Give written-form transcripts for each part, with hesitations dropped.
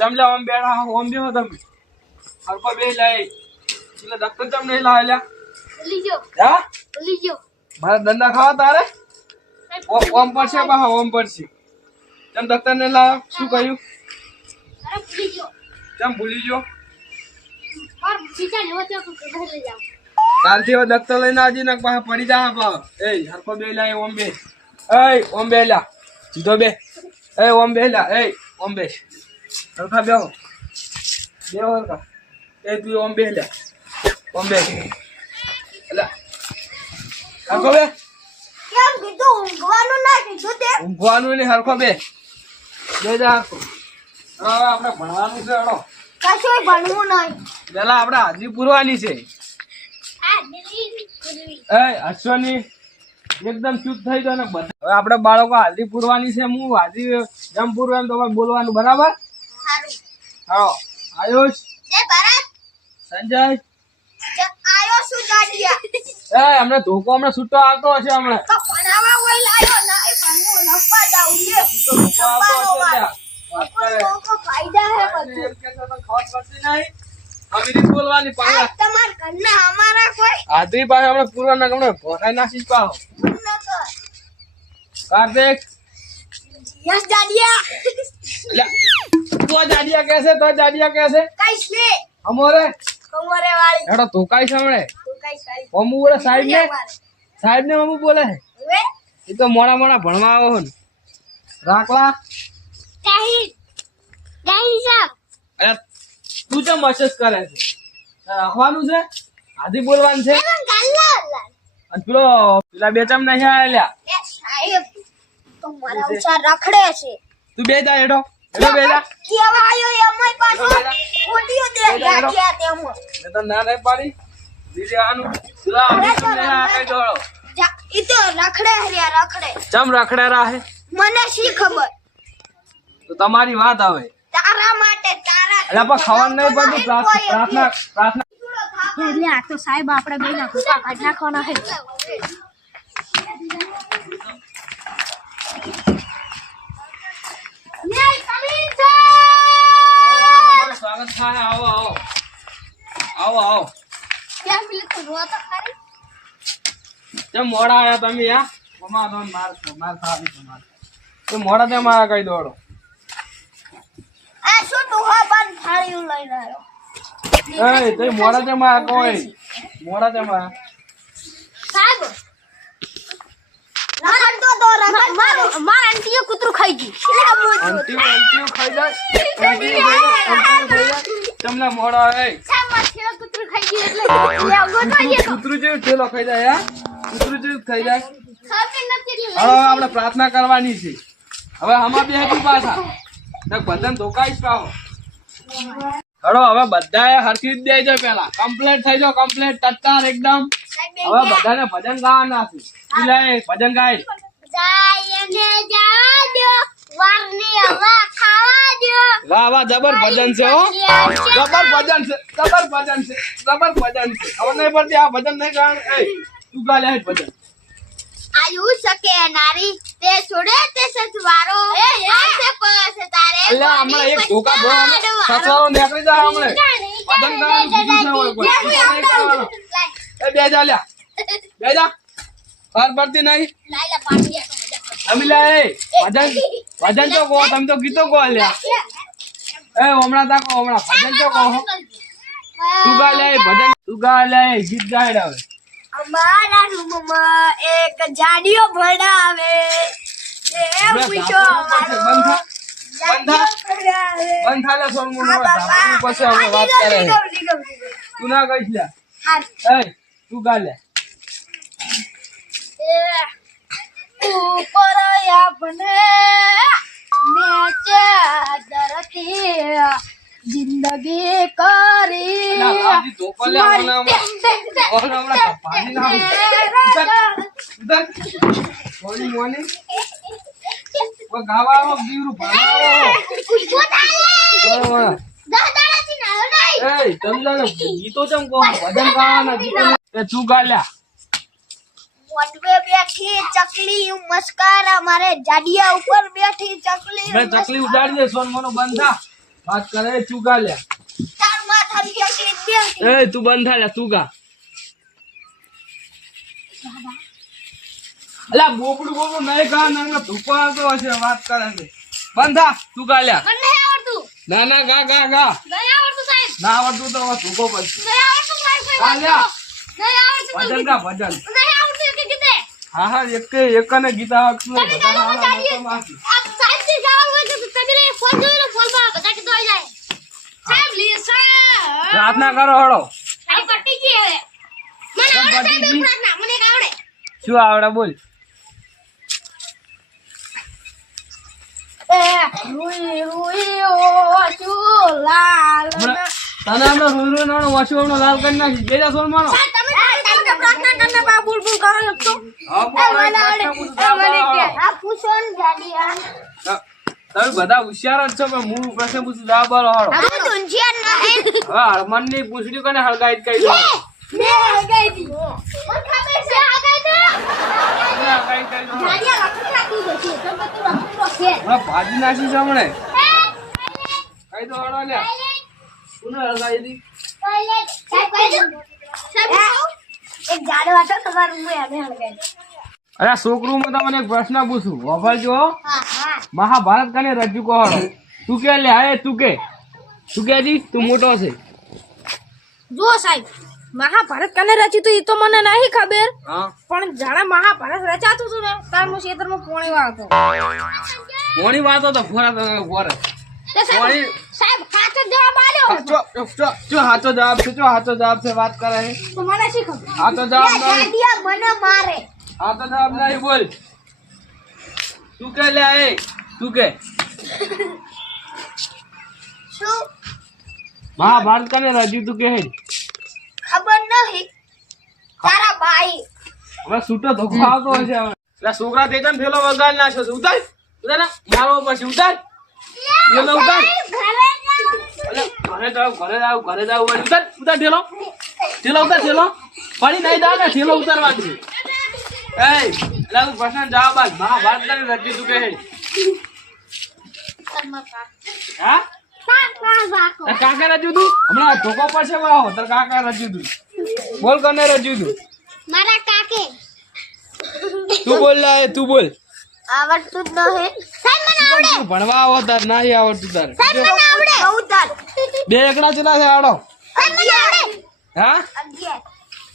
ચમલા ઓમ બેઠા ઓમ બેહો તમે હરકો બે લાય એટલે ડક્ટર ચમ નહીં લાવેલા લીજો હા લીજો મારા દંડા ખાવા તારે ઓમ પડશે બા ઓમ પડશે ચમ ડક્ટર ને લાવ શું કહ્યું અરે લીજો ચમ ભૂલી ગયો માર બીજા લેવો તો ઘરે લઈ જાવ કાલથી હવે ડક્ટર લઈને આજી ને પાછા પડી જા બા એ હરકો બે લાય ઓમ બે એ ઓમ બે લા સીધો બે એ ઓમ બે લા એ ઓમ બે હરખા બેહો બેહો હરખા એ તું ઓમ બે લે ઓમ બે એટલે હરખો બે કેમ કીધું ઊંઘવાનું ના કીધું તે ઊંઘવાનું ને હરખો બે જા હરખો હવે આપણે ભણવાનું છે હડો કશું ભણવું નહીં પેલા આપણે હાજરી પૂરવાની છે આ દિલ્હી કુલવી એ અશ્વની એકદમ ચૂપ થઈ જાવ ને બધા હવે આપણે બાળકો હાજરી પૂરવાની છે હું હાજરી જેમ પૂરું એમ તમારે બોલવાનું બરાબર સારું હાલો આયુષ જય ભારત સંજય આયો શું ગાડિયા એ અમને ધોકો હમણાં છૂટો આવતો હશે હમણાં તો ભણાવા ઓય લાયો ના એ ભણવું લંબા જાવ લે તો ધોકો આવતો હશે લ્યા. વાત કરે. લોકો ફાયદા હે બધું એમ કે તો તને ખબર પડતી નહીં આવી રીત બોલવાની આ પાછા તમાર ઘરના અમારા કોઈ હાજરી પાસે હમણાં પૂરવાના હમણાં ભોસાઈ નાસી જ પાહો ન કર કાર્તિક યસ ગાડિયા તો જાડિયા કહેશે કઈશ ને અમારે કમરે વાળી એડો ધોકાઈ સાંભળે તું કઈશ વાળી મમ્મુ બોલે સાહેબ ને મમ્મુ બોલે હવે એ તો મોડા ભણવા આવો ને રાખલા કાહી સાહેબ અરે તું કેમ મેસેજ કરે છે રાખવાનું છે આધી બોલવાનું છે એમાં ગાલ્લા અને પેલા બે ચમ નહીં આવેલા એ સાહેબ તો મારા ઉચાર રખડે છે તું બે જા હેડો બે જા કેવા આયો એમય પાછો ઓડિયો દે ગાડિયા તેમ મેં તો ના નહીં પાડી દીદી આનું પેલા આધી ચમ નહીં આ કઈ દોડો ઈ તો રખડે હરિયા રખડે ચમ રખડે રાહે મને શી ખબર તો તમારી વાત આવે તારા માટે તારા એટલે પણ ખબર નહીં પડતી પ્રાર્થના એટલે આ તો સાહેબ આપણે બે ના ખોટા કાઢ નાખવાના છે તમારું સ્વાગત થાય આવો કેમ પેલી તો રોતો ખરી કેમ મોડા આયા તમે યા મમ્મા તો માર ખાવી તમારે તો મોડા તે મારા કઈ દોડો આ શું તું હા બંધ થાળીઓ લઈને આવ્યો એ તે મોડા તે મારા કોઈ મોડા તે મારા સાહેબ રખડતો તો રખડ માર આંટીએ કૂતરું ખાઈ ગઈ અંતિમ ખાઈ જાય તમને મોડા એ સાહેબ માર છેલ્લો કૂતરું ખાઈ ગયું એટલે લે ગોતવા ગયો કૂતરું જેવું ઠેલો ખાઈ જાય યા કૂતરું જેવું ખાઈ જાય ખબર નથી એટલે હવે આપણે પ્રાર્થના કરવાની છે હવે આમાં બે હતી પાછા બધાને ધોકાઈશ પાહો હળો હવે બધાએ હરખી જ દેજો પેલા કમ્પ્લીટ થઈ જાવ કમ્પ્લીટ તત્તાર એકદમ હવે બધાને ભજન ગાવાના છે લે ભજન ગાય જાય ને જાજો વારની હવા ખાવા દો વાહ વાહ જબર ભજન છે હો જબર ભજન છે હવે નહીં પડતી આ ભજન નહીં ગાવાનું એ તું ગા લે ભજન આયુ શકે નારી તે છોડે તે સથવારો આસે પાસે તારે અલ્યા હમણાં એક ધોકા ભરો સસવારો નીકળી જાય હમણાં ભજન ગાવાનું બીજું ના હોય કોઈ નહીં કરવાનું એ બે જા લ્યા બે જા ફાર પડતી નહીં લાઈલા પાટિયા અમે લે ભજન તો કહો તમે તો ગીતો કહો લ્યા એ હમણાં તાકો હમણાં ભજન તો કહો તું ગા લે ભજન તું ગા લે ગીત ગાય હવે અમારા રૂમમાં એક જાડિયો ભણાવે પૂછો બંધ થા લે સોન મોનો પછી હવે વાત કરે તું ના કઈશ લે એ તું ગા લે ઉપર આપને નીચે ધરતી જિંદગી કરી આજી તો કોલે ઓના પાણી ના ઉધર મોની મોની ઓ ગાવાળો બીરું ભાળાવો એ તમને ગીતો ચમ કો ભજન ગાવાના ગીતો એ તું ગાલ્યા મોટવે બેઠી ચકલી મસ્કારા મારે જાડિયા ઉપર બેઠી ચકલી મે ચકલી ઉડાડી દે સોન મોનો બંધા વાત કરે તું ગાલ્યા તાર માથાની ચકલી બેઠી એ તું બંધા લે તું ગા અલા બોબડું નહીં ગા ના ધૂપો આવતો હશે વાત કરે છે બંધા તું ગાલ્યા મને નહીં આવડતું ના ના ગા ગા ગા નહીં આવડતું સાહેબ ના આવડતું તો ધૂપો પછી નહીં આવડતું સાહેબ ગાલ્યા નહીં આવડતું ભજન ગા ભજન નહીં આવડતું કે કીધે હા હા એક ને ગીતા આવતું તમે ગાલો બતાડીએ આ સાહેબ થી જવાનું હોય તો તમે ફોન જોઈને ફોન પર બધા કે દોઈ જાય સાહેબ લીસા પ્રાર્થના કરો હળો આ પટ્ટી જી હવે મને આવડે સાહેબ એક પ્રાર્થના મને એક આવડે શું આવડે બોલ રૂઈ રૂઈ ઓ ચુલાલ તને અમે રૂઈ નાનો વાસુનો લાલ કરી નાખી બેજા સોન માનો તમે પ્રાર્થના કરને બા બુલ બુલ કરો લખતો આ પૂછો ને ગાડી તમે બધા હોશિયાર જ છો પણ હું પ્રશ્ન પૂછું જવાબ આલો હળો આ તો હોશિયાર નહીં હા હળમન ની પૂછડી કને હળગાઈ કહી દો મે હળગાઈ દી મને ખબર છે હળગાઈ દે હળગાઈ કહી દો ગાડી લખી નાખી દે છે તમે તો લખતો છે હા ભાજી નાખી સામણે કહી દો હળો લે કોને હળગાઈ દી સાહેબ કહી દો સાહેબ એક ગાડો હતો તમારું મે આને હળગાઈ અરે છોકરું તમને એક પ્રશ્ન પૂછું વાપરજો હા હા મહાભારત કને રજૂ કહો તું કે લે હે તું કે જી તું મોટો છે જો સાહેબ મહાભારત કને રચ્યું તો એ તો મને નહીં ખબર હા પણ જાણે મહાભારત રચાતું હતું ને તાર હું ક્ષેત્રમાં પોણી વાળતો કોની વાતો તો ફોરા તને ફોરે સાહેબ સાચો જવાબ આલ્યો જો સાચો જવાબ છે જો સાચો જવાબ છે વાત કરે છે તો મને શી ખબર સાચો જવાબ નહીં ગાડિયા મને મારે સાચો જવાબ નહીં બોલ તું કે લે એ તું કે શું મહાભારત કને રજૂ તું કે હે ખબર નહીં તારા ભાઈ હવે છૂટો ધોકો આવતો હશે હવે એટલે છોકરા તે તને ફેલો વગાડ નાખ્યો છે ઉતાર ઉતાર ને મારો પછી ઉતાર પેલો ઉતાર ઘરે જાવ વળી ઉતાર ઉતાર ઠેલો ઉતાર ઠેલો પડી નહીં દાવ ને ઠેલો ઉતારવા દે એ એટલે તું પ્રશ્ન જવાબ આપ મહાભારત કને રજૂ તું કે હે હા તાર કાકા રજૂ તું હમણાં ધોકો પડશે વાહો તાર કાકા રજૂ તું બોલ કને રજૂ તું મારા કાકે તું બોલ લા તું બોલ આવડતું જ નહીં સાહેબ મને આવડે ભણવા આવો તાર નહીં આવડતું તાર સાહેબ મને આવડે બહુ તાર બે એકડા ચલા છે આડો સાહેબ મને આવડે હા 11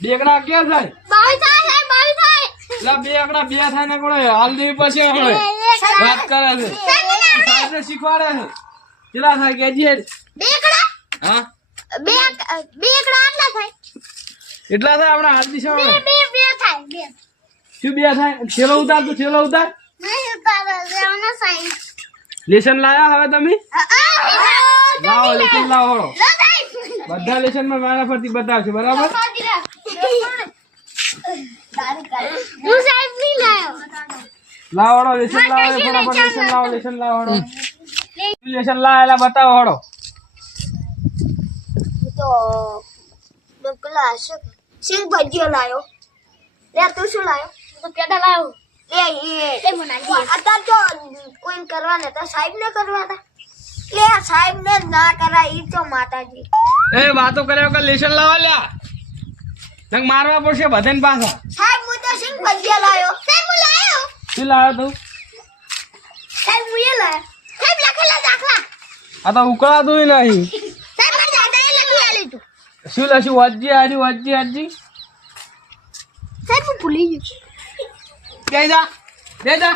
બે એકડા ક્યાં થાય 22 થાય સાહેબ 22 થાય એટલે બે એકડા બે થાય ને કોણે હાલ દેવી પછી આપણે વાત કરે છે સાહેબ શીખવાડે છે કેટલા થાય કેજી બે એકડા હા બે એકડા આટલા થાય એટલા થાય આપણે હાલ દિશા બે થાય બે શું બે થાય છેલ્લો ઉતાર તું છેલ્લો ઉતાર નહીં ઉતારો લેવાનો સાહેબ લેશન લાયા હવે તમે લાવો લેશન લાવો લો સાહેબ બધા લેશન માં મારા ફરતી બતાવશે બરાબર હું સાહેબ નહીં લાયો લાવડો લેશન લાવો ફટાફટ લેશન લાવો લેશન લાવડો લેશન લાયેલા બતાવો હળો તો બકલા સિંગ ભજીયો લાયો લે તું શું લાયો તો પેડા લાયો એ બનાવી અત્યારે તો કોઈ કરવા ને તો સાહેબ ને કરવા હતા લે સાહેબ ને ના કરાય ઈ તો માતાજી એ વાતો કર્યા વગર લેશન લાવા લ્યા તંગ મારવા પડશે બધાને પાછા સાહેબ હું તો સિંગ ભજીયો લાયો સાહેબ હું લાયો શું લાવ્યો તું સાહેબ હું એ લાયો સાહેબ લખેલા દાખલા આ તો ઉકળાતું નહીં સાહેબ મારા દાદાએ લખી આલી તું શું લખ્યું વાજી હાજી સાહેબ હું ભૂલી ગયો બે જા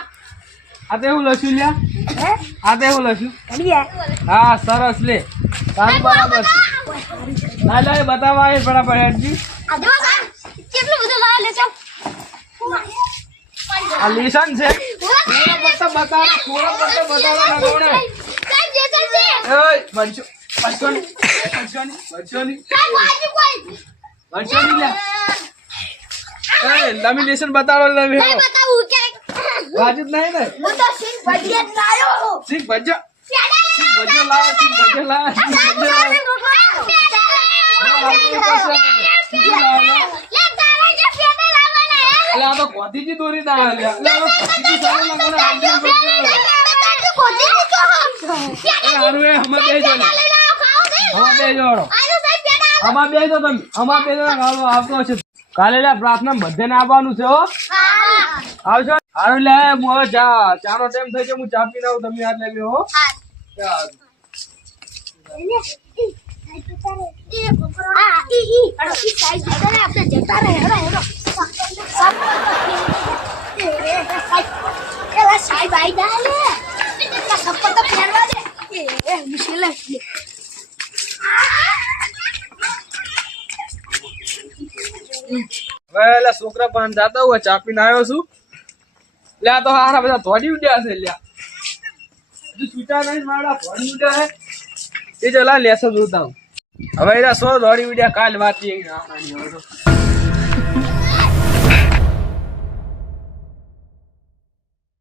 આ તો એવું લખ્યું લ્યા હે આ તો એવું લખ્યું ઘડિયાળ હા સરસ લે તારું બરાબર છે ના લે બતાવવા એ ફટાફટ હેડજી આ જો કેટલું બધું લાવ લે ચાલ આ લેસન છે બતાવો ના ગોણે સાહેબ જે છે એય બનશો લે એ લમી લેસન બતાવો લમી નહીં બતાવું કે વાજિબ નહીં ને હું તો સિંહ ભજીયા લાયો સિંહ ભજ્યો લાવો સિંહ ભજ્યો લાવો એટલે આ તો ગોધીજી દોરી ના એટલે ગોધીજી સારું હારું એ હમણાં બે જો આમાં બે જો તમે આમાં બે ગાળો આવતો હશે કાલે લે પ્રાર્થના બધાને આવવાનું છે હો આવજો હારું લે હું હવે ચાનો ટાઈમ થઈ છે હું ચા પીને આવું તમે હાથ લેવી હો સાહેબ આઈ ડાલે સપોર્ટ તો ફેરવા દે એ મુશ્કેલ છે હવે એટલે છોકરા પણ જાતા હોય ચા પીને આવ્યો છું લે આ તો હારા બધા ધોડી ઉડ્યા છે લ્યા હજુ છૂટા નહીં મારા ધોડી ઉડ્યા છે એ ચલા લેસો જોતા હું હવે એના સો દોડી ઉડ્યા કાલ વાત